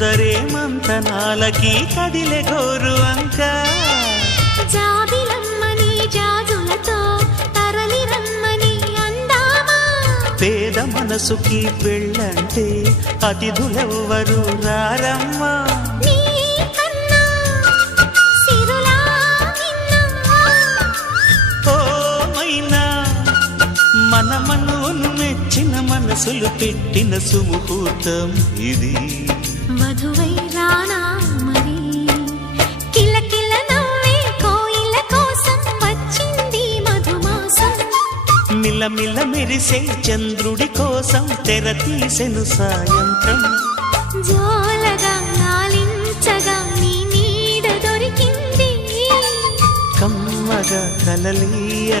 కుదరే మంతనాలకి కదిలే గోరు అంక జాబిలమ్మని జాజులతో తరలి రమ్మని అందామా పేద మనసుకి పెళ్ళంటే అతిథులెవ్వరు రారమ్మా మన మనవును మెచ్చిన మనసులు పెట్టిన సుముహూర్తం ఇది వధువై రానా మరి కిలకిల నవ్వే కోయిల కోసం వచ్చింది మధుమాసం మిలమిల మెరిసే చంద్రుడి కోసం తెర తీసెను సాయంత్రం జోలగా నాలించగా నీ నీడ దొరికింది కమ్మగా కలలీయ